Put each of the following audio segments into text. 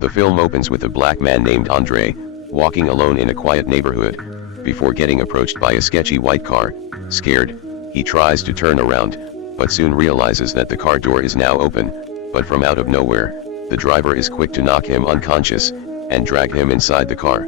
The film opens with a black man named Andre, walking alone in a quiet neighborhood, before getting approached by a sketchy white car. Scared, he tries to turn around, but soon realizes that the car door is now open, but from out of nowhere, the driver is quick to knock him unconscious, and drag him inside the car.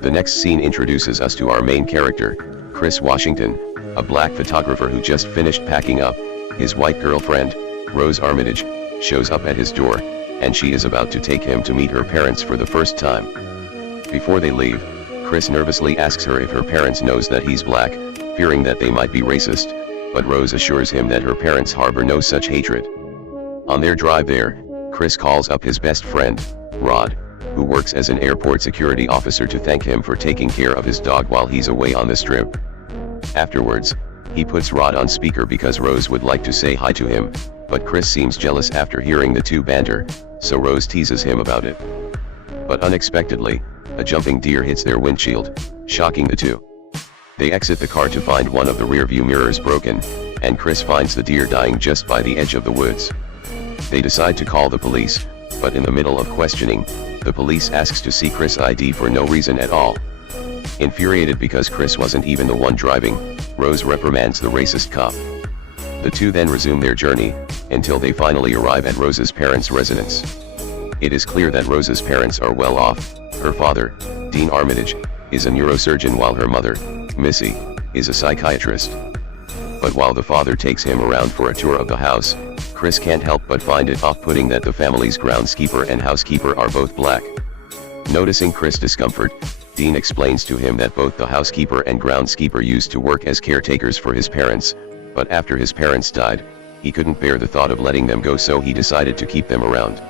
The next scene introduces us to our main character, Chris Washington, a black photographer who just finished packing up. His white girlfriend, Rose Armitage, shows up at his door, and she is about to take him to meet her parents for the first time. Before they leave, Chris nervously asks her if her parents knows that he's black, fearing that they might be racist, but Rose assures him that her parents harbor no such hatred. On their drive there, Chris calls up his best friend, Rod, who works as an airport security officer, to thank him for taking care of his dog while he's away on the strip. Afterwards, he puts Rod on speaker because Rose would like to say hi to him, but Chris seems jealous after hearing the two banter, so Rose teases him about it. But unexpectedly, a jumping deer hits their windshield, shocking the two. They exit the car to find one of the rearview mirrors broken, and Chris finds the deer dying just by the edge of the woods. They decide to call the police, but in the middle of questioning, the police asks to see Chris' ID for no reason at all. Infuriated because Chris wasn't even the one driving, Rose reprimands the racist cop. The two then resume their journey, until they finally arrive at Rose's parents' residence. It is clear that Rose's parents are well off. Her father, Dean Armitage, is a neurosurgeon while her mother, Missy, is a psychiatrist. But while the father takes him around for a tour of the house, Chris can't help but find it off-putting that the family's groundskeeper and housekeeper are both black. Noticing Chris' discomfort, Dean explains to him that both the housekeeper and groundskeeper used to work as caretakers for his parents, but after his parents died, he couldn't bear the thought of letting them go, so he decided to keep them around.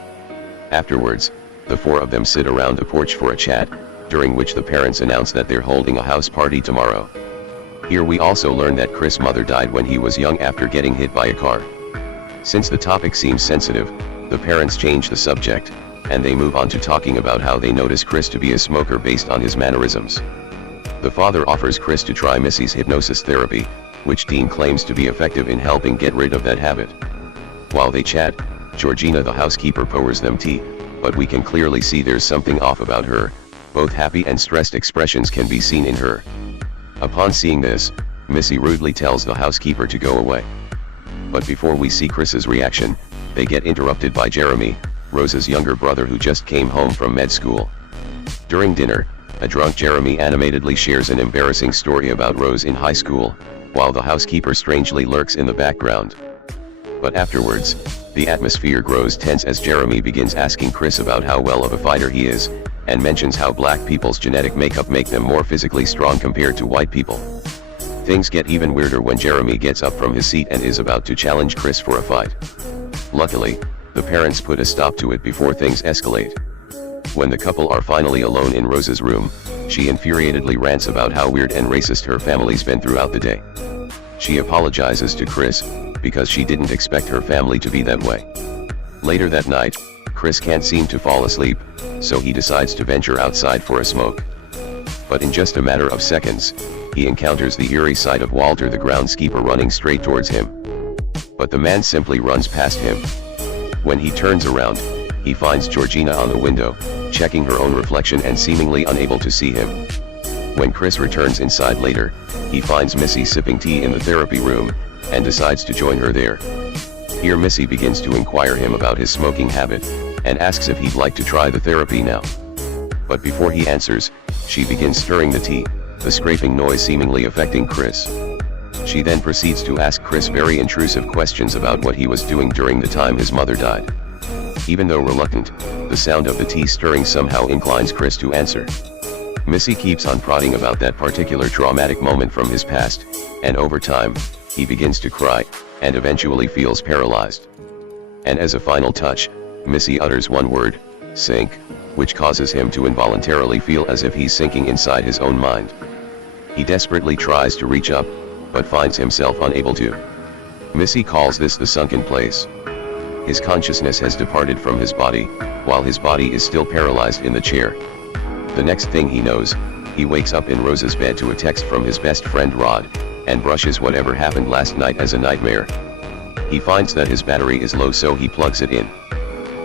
Afterwards, the four of them sit around the porch for a chat, during which the parents announce that they're holding a house party tomorrow. Here we also learn that Chris' mother died when he was young after getting hit by a car. Since the topic seems sensitive, the parents change the subject, and they move on to talking about how they notice Chris to be a smoker based on his mannerisms. The father offers Chris to try Missy's hypnosis therapy, which Dean claims to be effective in helping get rid of that habit. While they chat, Georgina the housekeeper pours them tea, but we can clearly see there's something off about her. Both happy and stressed expressions can be seen in her. Upon seeing this, Missy rudely tells the housekeeper to go away. But before we see Chris's reaction, they get interrupted by Jeremy, Rose's younger brother who just came home from med school. During dinner, a drunk Jeremy animatedly shares an embarrassing story about Rose in high school, while the housekeeper strangely lurks in the background. But afterwards, the atmosphere grows tense as Jeremy begins asking Chris about how well of a fighter he is, and mentions how black people's genetic makeup make them more physically strong compared to white people. Things get even weirder when Jeremy gets up from his seat and is about to challenge Chris for a fight. Luckily, the parents put a stop to it before things escalate. When the couple are finally alone in Rose's room, she infuriatedly rants about how weird and racist her family's been throughout the day. She apologizes to Chris, because she didn't expect her family to be that way. Later that night, Chris can't seem to fall asleep, so he decides to venture outside for a smoke. But in just a matter of seconds, he encounters the eerie sight of Walter the groundskeeper running straight towards him. But the man simply runs past him. When he turns around, he finds Georgina on the window, checking her own reflection and seemingly unable to see him. When Chris returns inside later, he finds Missy sipping tea in the therapy room, and decides to join her there. Here Missy begins to inquire him about his smoking habit, and asks if he'd like to try the therapy now. But before he answers, she begins stirring the tea, the scraping noise seemingly affecting Chris. She then proceeds to ask Chris very intrusive questions about what he was doing during the time his mother died. Even though reluctant, the sound of the tea stirring somehow inclines Chris to answer. Missy keeps on prodding about that particular traumatic moment from his past, and over time, he begins to cry, and eventually feels paralyzed. And as a final touch, Missy utters one word, sink, which causes him to involuntarily feel as if he's sinking inside his own mind. He desperately tries to reach up, but finds himself unable to. Missy calls this the sunken place. His consciousness has departed from his body, while his body is still paralyzed in the chair. The next thing he knows, he wakes up in Rose's bed to a text from his best friend Rod, and brushes whatever happened last night as a nightmare. He finds that his battery is low, so he plugs it in.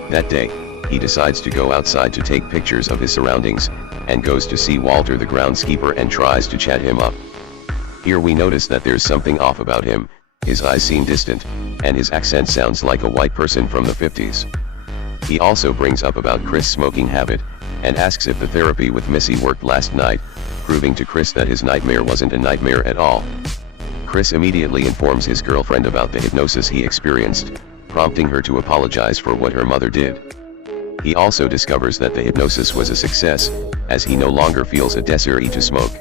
That day, he decides to go outside to take pictures of his surroundings, and goes to see Walter the groundskeeper and tries to chat him up. Here we notice that there's something off about him, his eyes seem distant, and his accent sounds like a white person from the 50s. He also brings up about Chris' smoking habit, and asks if the therapy with Missy worked last night, proving to Chris that his nightmare wasn't a nightmare at all. Chris immediately informs his girlfriend about the hypnosis he experienced, prompting her to apologize for what her mother did. He also discovers that the hypnosis was a success, as he no longer feels a desire to smoke.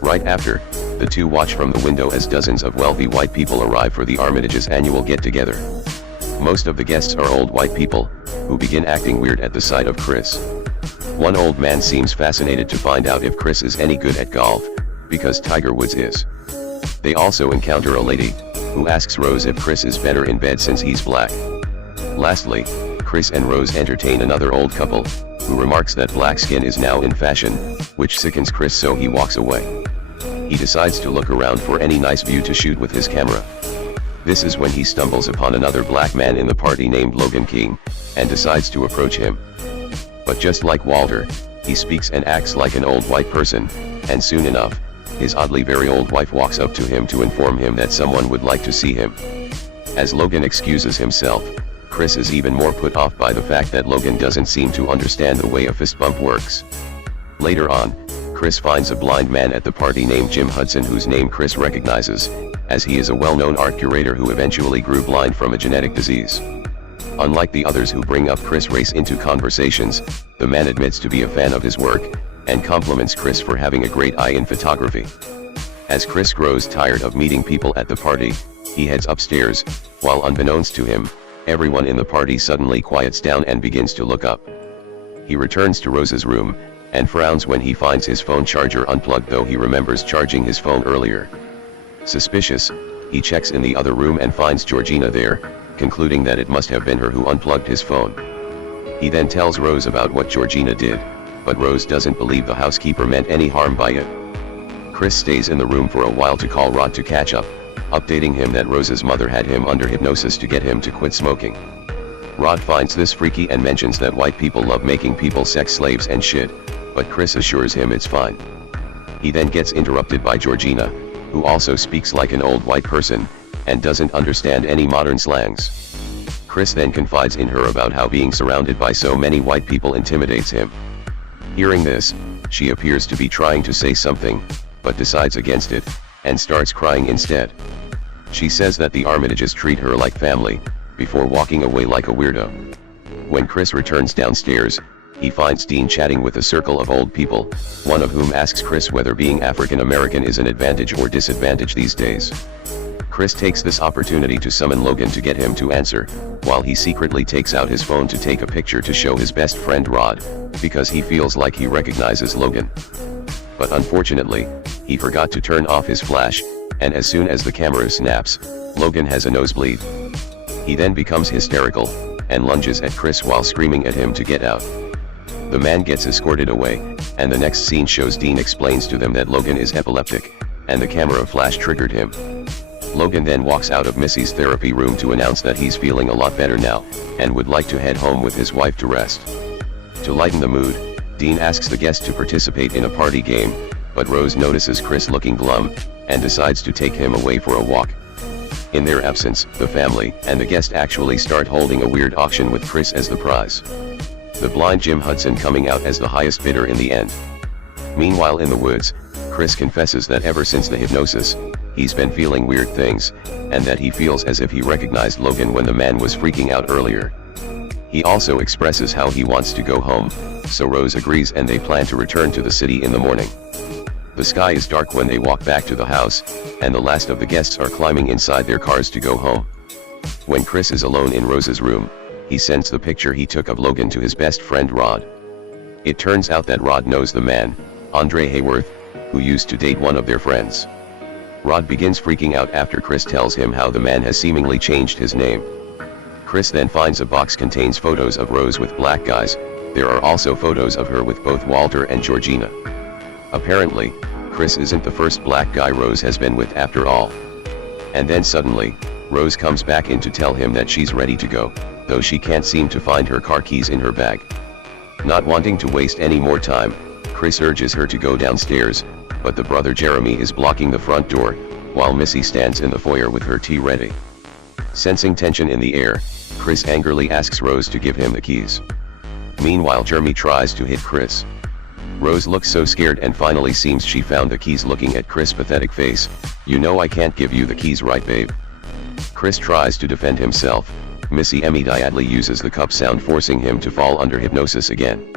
Right after, the two watch from the window as dozens of wealthy white people arrive for the Armitage's annual get-together. Most of the guests are old white people, who begin acting weird at the sight of Chris. One old man seems fascinated to find out if Chris is any good at golf, because Tiger Woods is. They also encounter a lady, who asks Rose if Chris is better in bed since he's black. Lastly, Chris and Rose entertain another old couple, who remarks that black skin is now in fashion, which sickens Chris, so he walks away. He decides to look around for any nice view to shoot with his camera. This is when he stumbles upon another black man in the party named Logan King, and decides to approach him. But just like Walter, he speaks and acts like an old white person, and soon enough, his oddly very old wife walks up to him to inform him that someone would like to see him. As Logan excuses himself, Chris is even more put off by the fact that Logan doesn't seem to understand the way a fist bump works. Later on, Chris finds a blind man at the party named Jim Hudson, whose name Chris recognizes, as he is a well-known art curator who eventually grew blind from a genetic disease. Unlike the others who bring up Chris' race into conversations, the man admits to be a fan of his work, and compliments Chris for having a great eye in photography. As Chris grows tired of meeting people at the party, he heads upstairs, while unbeknownst to him, everyone in the party suddenly quiets down and begins to look up. He returns to Rose's room, and frowns when he finds his phone charger unplugged, though he remembers charging his phone earlier. Suspicious, he checks in the other room and finds Georgina there, concluding that it must have been her who unplugged his phone. He then tells Rose about what Georgina did, but Rose doesn't believe the housekeeper meant any harm by it. Chris stays in the room for a while to call Rod to catch up, updating him that Rose's mother had him under hypnosis to get him to quit smoking. Rod finds this freaky and mentions that white people love making people sex slaves and shit, but Chris assures him it's fine. He then gets interrupted by Georgina, who also speaks like an old white person, and doesn't understand any modern slangs. Chris then confides in her about how being surrounded by so many white people intimidates him. Hearing this, she appears to be trying to say something, but decides against it, and starts crying instead. She says that the Armitages treat her like family, before walking away like a weirdo. When Chris returns downstairs, he finds Dean chatting with a circle of old people, one of whom asks Chris whether being African American is an advantage or disadvantage these days. Chris takes this opportunity to summon Logan to get him to answer, while he secretly takes out his phone to take a picture to show his best friend Rod, because he feels like he recognizes Logan. But unfortunately, he forgot to turn off his flash, and as soon as the camera snaps, Logan has a nosebleed. He then becomes hysterical, and lunges at Chris while screaming at him to get out. The man gets escorted away, and the next scene shows Dean explains to them that Logan is epileptic, and the camera flash triggered him. Logan then walks out of Missy's therapy room to announce that he's feeling a lot better now, and would like to head home with his wife to rest. To lighten the mood, Dean asks the guest to participate in a party game, but Rose notices Chris looking glum, and decides to take him away for a walk. In their absence, the family and the guest actually start holding a weird auction with Chris as the prize. The blind Jim Hudson coming out as the highest bidder in the end. Meanwhile in the woods, Chris confesses that ever since the hypnosis, he's been feeling weird things, and that he feels as if he recognized Logan when the man was freaking out earlier. He also expresses how he wants to go home, so Rose agrees and they plan to return to the city in the morning. The sky is dark when they walk back to the house, and the last of the guests are climbing inside their cars to go home. When Chris is alone in Rose's room, he sends the picture he took of Logan to his best friend Rod. It turns out that Rod knows the man, Andre Hayworth, who used to date one of their friends. Rod begins freaking out after Chris tells him how the man has seemingly changed his name. Chris then finds a box contains photos of Rose with black guys. There are also photos of her with both Walter and Georgina. Apparently, Chris isn't the first black guy Rose has been with after all. And then suddenly, Rose comes back in to tell him that she's ready to go. though she can't seem to find her car keys in her bag. Not wanting to waste any more time, Chris urges her to go downstairs, but the brother Jeremy is blocking the front door, while Missy stands in the foyer with her tea ready. Sensing tension in the air, Chris angrily asks Rose to give him the keys. Meanwhile, Jeremy tries to hit Chris. Rose looks so scared and finally seems she found the keys, looking at Chris' pathetic face. "You know I can't give you the keys, right babe?" Chris tries to defend himself. Missy immediately uses the cup sound, forcing him to fall under hypnosis again.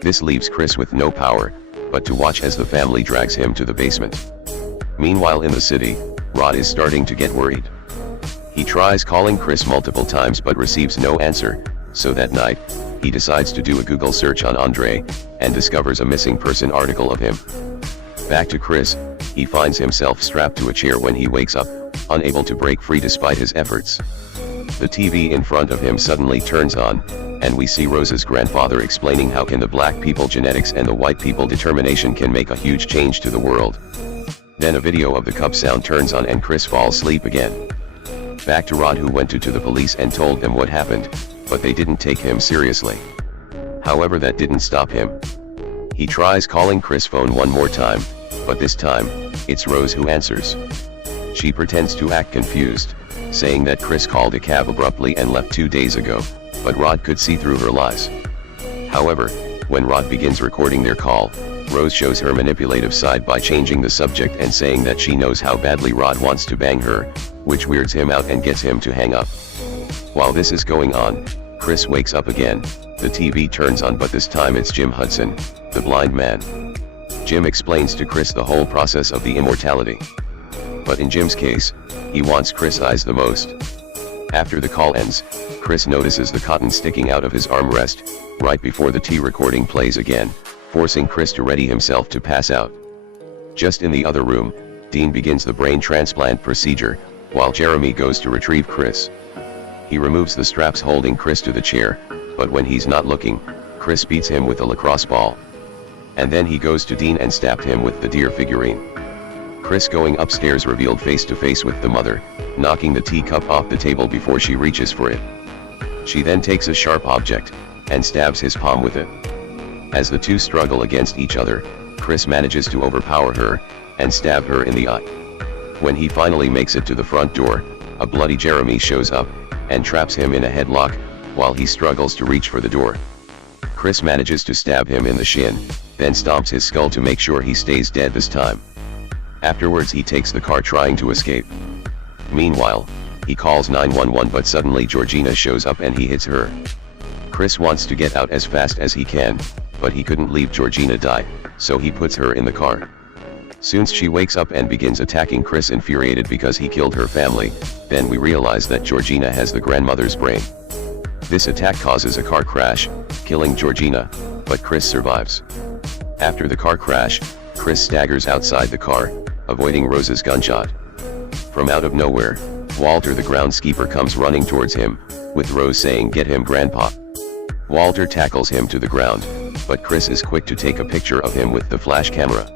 This leaves Chris with no power, but to watch as the family drags him to the basement. Meanwhile in the city, Rod is starting to get worried. He tries calling Chris multiple times but receives no answer, so that night, he decides to do a Google search on Andre, and discovers a missing person article of him. Back to Chris, he finds himself strapped to a chair when he wakes up, unable to break free despite his efforts. The TV in front of him suddenly turns on, and we see Rose's grandfather explaining how can the black people genetics and the white people determination can make a huge change to the world. Then a video of the cup sound turns on and Chris falls asleep again. Back to Rod, who went to the police and told them what happened, but they didn't take him seriously. However, that didn't stop him. He tries calling Chris' phone one more time, but this time, it's Rose who answers. She pretends to act confused, saying that Chris called a cab abruptly and left 2 days ago, but Rod could see through her lies. However, when Rod begins recording their call, Rose shows her manipulative side by changing the subject and saying that she knows how badly Rod wants to bang her, which weirds him out and gets him to hang up. While this is going on, Chris wakes up again. The TV turns on, but this time it's Jim Hudson, the blind man. Jim explains to Chris the whole process of the immortality. But in Jim's case, he wants Chris' eyes the most. After the call ends, Chris notices the cotton sticking out of his armrest, right before the tea recording plays again, forcing Chris to ready himself to pass out. Just in the other room, Dean begins the brain transplant procedure, while Jeremy goes to retrieve Chris. He removes the straps holding Chris to the chair, but when he's not looking, Chris beats him with a lacrosse ball. And then he goes to Dean and stabbed him with the deer figurine. Chris, going upstairs, revealed face to face with the mother, knocking the teacup off the table before she reaches for it. She then takes a sharp object, and stabs his palm with it. As the two struggle against each other, Chris manages to overpower her, and stab her in the eye. When he finally makes it to the front door, a bloody Jeremy shows up, and traps him in a headlock, while he struggles to reach for the door. Chris manages to stab him in the shin, then stomps his skull to make sure he stays dead this time. Afterwards he takes the car, trying to escape. Meanwhile, he calls 911, but suddenly Georgina shows up and he hits her. Chris wants to get out as fast as he can, but he couldn't leave Georgina die, so he puts her in the car. Soon she wakes up and begins attacking Chris, infuriated because he killed her family. Then we realize that Georgina has the grandmother's brain. This attack causes a car crash, killing Georgina, but Chris survives. After the car crash, Chris staggers outside the car, avoiding Rose's gunshot. From out of nowhere, Walter the groundskeeper comes running towards him, with Rose saying, "Get him, Grandpa." Walter tackles him to the ground, but Chris is quick to take a picture of him with the flash camera.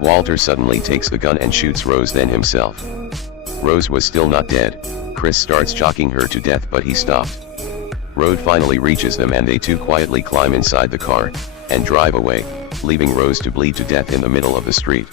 Walter suddenly takes the gun and shoots Rose, then himself. Rose was still not dead. Chris starts jockeying her to death, but he stopped. Rose finally reaches them and they two quietly climb inside the car, and drive away, leaving Rose to bleed to death in the middle of the street.